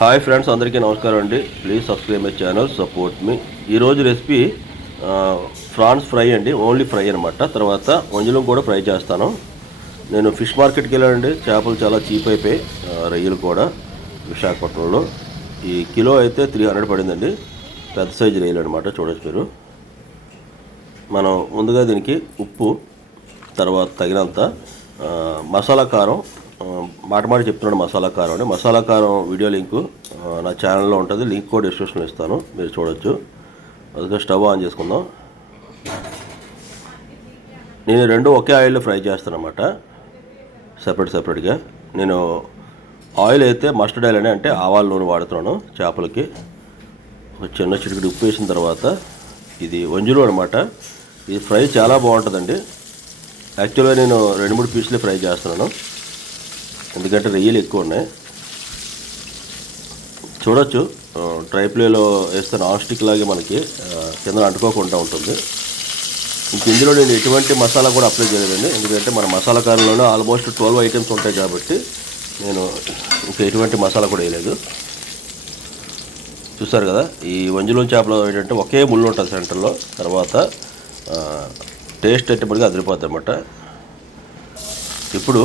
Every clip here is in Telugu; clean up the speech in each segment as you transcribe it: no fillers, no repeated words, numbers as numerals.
హాయ్ ఫ్రెండ్స్, అందరికీ నమస్కారం అండి. Please subscribe my channel, support మీ. ఈరోజు రెసిపీ ఫ్రాన్స్ ఫ్రై అండి, ఓన్లీ ఫ్రై అనమాట. తర్వాత వంజలం కూడా ఫ్రై చేస్తాను. నేను ఫిష్ మార్కెట్కి వెళ్ళానండి. చేపలు చాలా చీప్ అయిపోయి, రొయ్యలు కూడా విశాఖపట్నంలో. ఈ కిలో అయితే 300 పడిందండి. పెద్ద సైజు రొయ్యలు అనమాట, చూడొచ్చు మీరు. మనం ముందుగా దీనికి ఉప్పు, తర్వాత తగినంత మసాలా కారం, మాట చెప్తున్నాడు మసాలా కారం అండి. మసాలా కారం వీడియో లింకు నా ఛానల్లో ఉంటుంది, లింక్ కూడా డిస్క్రిప్షన్లో ఇస్తాను, మీరు చూడొచ్చు. అందుకే స్టవ్ ఆన్ చేసుకుందాం. నేను రెండు ఒకే ఆయిల్లో ఫ్రై చేస్తాను అన్నమాట, సెపరేట్గా. నేను ఆయిల్ అయితే మస్టర్డ్ ఆయిల్ అంటే ఆవాల నూనె వాడుతున్నాను చేపలకి. ఒక చిన్న చిటికెడు ఉప్పు వేసిన తర్వాత, ఇది వంజులు అనమాట. ఇది ఫ్రై చాలా బాగుంటుందండి. యాక్చువల్గా నేను 2-3 పీసులే ఫ్రై చేస్తున్నాను, ఎందుకంటే రొయ్యలు ఎక్కువ ఉన్నాయి. చూడొచ్చు, ట్రై ప్లేలో వేస్తే నాన్ స్టిక్ లాగే మనకి కింద అంటుకోకుండా ఉంటుంది. ఇంక ఇందులో నేను ఎటువంటి మసాలా కూడా అప్లై చేయలేదండి, ఎందుకంటే మన మసాలా కారంలోనే ఆల్మోస్ట్ 12 ఐటమ్స్ ఉంటాయి కాబట్టి నేను ఇంకా ఎటువంటి మసాలా కూడా వేయలేదు. చూసారు కదా, ఈ వంజలం చేపలో ఏంటంటే ఒకే ముళ్ళు ఉంటుంది సెంటర్లో. తర్వాత టేస్ట్ అయితే అదిరిపోతుంది అన్నమాట. ఇప్పుడు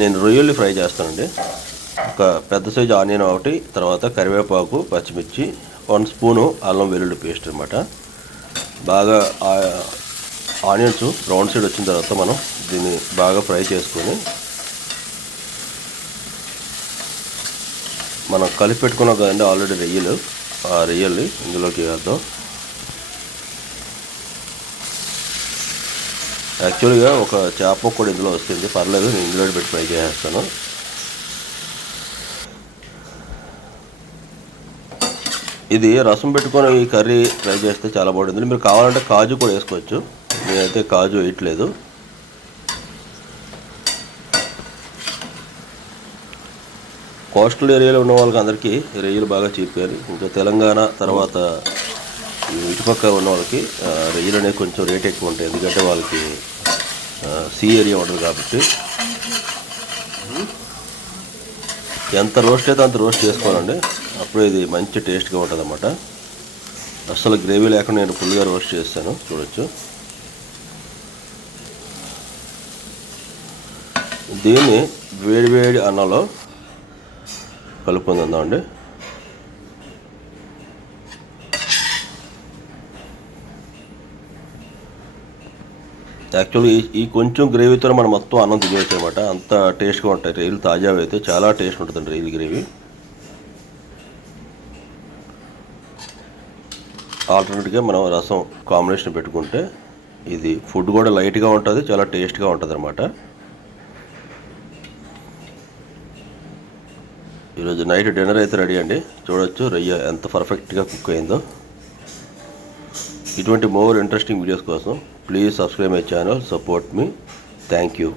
నేను రొయ్యల్ని ఫ్రై చేస్తానండి. ఒక పెద్ద సైజు ఆనియన్ ఒకటి, తర్వాత కరివేపాకు, పచ్చిమిర్చి, 1 స్పూను అల్లం వెల్లుల్లి పేస్ట్ అనమాట. బాగా ఆనియన్స్ బ్రౌన్ సైడ్ వచ్చిన తర్వాత మనం దీన్ని బాగా ఫ్రై చేసుకొని, మనం కలిపి పెట్టుకున్నాం కదండి ఆల్రెడీ రొయ్యలు, ఆ రొయ్యల్ని ఇందులోకి వేద్దాం. యాక్చువల్గా ఒక చేప కూడా ఇందులో వస్తుంది, పర్లేదు, నేను ఇందులో పెట్టి ఫ్రై చేసేస్తాను. ఇది రసం పెట్టుకొని ఈ కర్రీ ఫ్రై చేస్తే చాలా బాగుంటుంది. మీరు కావాలంటే కాజు కూడా వేసుకోవచ్చు, నేనైతే కాజు వేయట్లేదు. కోస్టల్ ఏరియాలో ఉన్న వాళ్ళకి అందరికీ రొయ్యలు బాగా చీపారు. ఇంకా తెలంగాణ తర్వాత ఇటుపక్క ఉన్న వాళ్ళకి రొయ్యలు అనేవి కొంచెం రేట్ ఎక్కువ ఉంటాయి, ఎందుకంటే వాళ్ళకి సీ ఏరియా ఉంటుంది కాబట్టి. ఎంత రోస్ట్ అయితే అంత రోస్ట్ చేసుకోవాలండి, అప్పుడు ఇది మంచి టేస్ట్గా ఉంటుంది అన్నమాట. అస్సలు గ్రేవీ లేకుండా నేను ఫుల్గా రోస్ట్ చేస్తాను, చూడొచ్చు. దీన్ని వేడి అన్నంలో కలుపుకుందామండి. యాక్చువల్లీ ఈ కొంచెం గ్రేవీతో మనం మొత్తం అన్నం తినేయచ్చు అనమాట, అంత టేస్ట్గా ఉంటాయి. రొయ్యలు తాజావి అయితే చాలా టేస్ట్ ఉంటుందండి రొయ్యల గ్రేవీ. ఆల్టర్నేట్గా మనం రసం కాంబినేషన్ పెట్టుకుంటే ఇది ఫుడ్ కూడా లైట్గా ఉంటుంది, చాలా టేస్ట్గా ఉంటుంది అనమాట. ఈరోజు నైట్ డిన్నర్ అయితే రెడీ అండి. చూడొచ్చు రొయ్య ఎంత పర్ఫెక్ట్గా కుక్ అయిందో. ఇటువంటి మోర్ ఇంట్రెస్టింగ్ వీడియోస్ కోసం please subscribe my channel, support me. Thank you.